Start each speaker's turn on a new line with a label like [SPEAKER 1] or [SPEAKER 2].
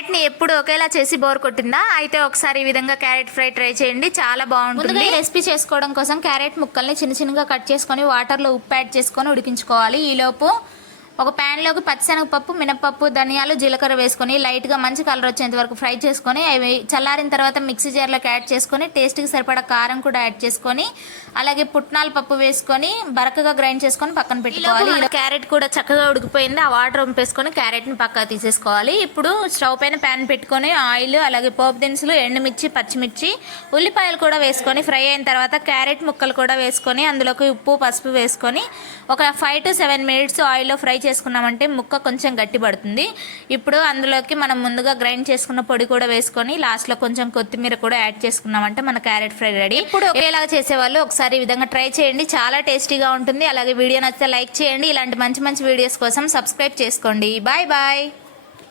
[SPEAKER 1] క్యారెట్ని ఎప్పుడు ఒకేలా చేసి బోర్ కొట్టిందా? అయితే ఒకసారి ఈ విధంగా క్యారెట్ ఫ్రై ట్రై చేయండి. చాలా బాగుంటుంది. రెసిపీ చేసుకోవడం కోసం క్యారెట్ ముక్కల్ని చిన్న చిన్నగా కట్ చేసుకొని వాటర్లో ఉప్పు యాడ్ చేసుకొని ఉడికించుకోవాలి. ఈలోపు ఒక ప్యాన్లోకి పచ్చిశనగపప్పు మినపప్పు ధనియాలు జీలకర్ర వేసుకొని లైట్గా మంచి కలర్ వచ్చేంత వరకు ఫ్రై చేసుకొని అవి చల్లారిన తర్వాత మిక్సీ జార్లోకి యాడ్ చేసుకొని టేస్ట్కి సరిపడా కారం కూడా యాడ్ చేసుకొని అలాగే పుట్నాల పప్పు వేసుకొని బరకగా గ్రైండ్ చేసుకొని పక్కన పెట్టుకోవాలి. క్యారెట్ కూడా చక్కగా ఉడికిపోయింది. ఆ వాటర్ వంపేసుకొని క్యారెట్ని పక్కన తీసేసుకోవాలి. ఇప్పుడు స్టవ్ పైన ప్యాన్ పెట్టుకొని ఆయిల్ అలాగే పోపు దినుసులు ఎండుమిర్చి పచ్చిమిర్చి ఉల్లిపాయలు కూడా వేసుకొని ఫ్రై అయిన తర్వాత క్యారెట్ ముక్కలు కూడా వేసుకొని అందులోకి ఉప్పు పసుపు వేసుకొని ఒక ఫైవ్ టు సెవెన్ మినిట్స్ ఆయిల్లో ఫ్రై చేసుకున్నామంటే ముక్క కొంచెం గట్టి పడుతుంది. ఇప్పుడు అందులోకి మనం ముందుగా గ్రైండ్ చేసుకున్న పొడి కూడా వేసుకొని లాస్ట్లో కొంచెం కొత్తిమీర కూడా యాడ్ చేసుకున్నామంటే మన క్యారెట్ ఫ్రై రెడీ. ఇప్పుడు ఒకేలాగా చేసేవాళ్ళు ఒకసారి ఈ విధంగా ట్రై చేయండి. చాలా టేస్టీగా ఉంటుంది. అలాగే వీడియో నచ్చితే లైక్ చేయండి. ఇలాంటి మంచి మంచి వీడియోస్ కోసం సబ్స్క్రైబ్ చేసుకోండి. Bye bye.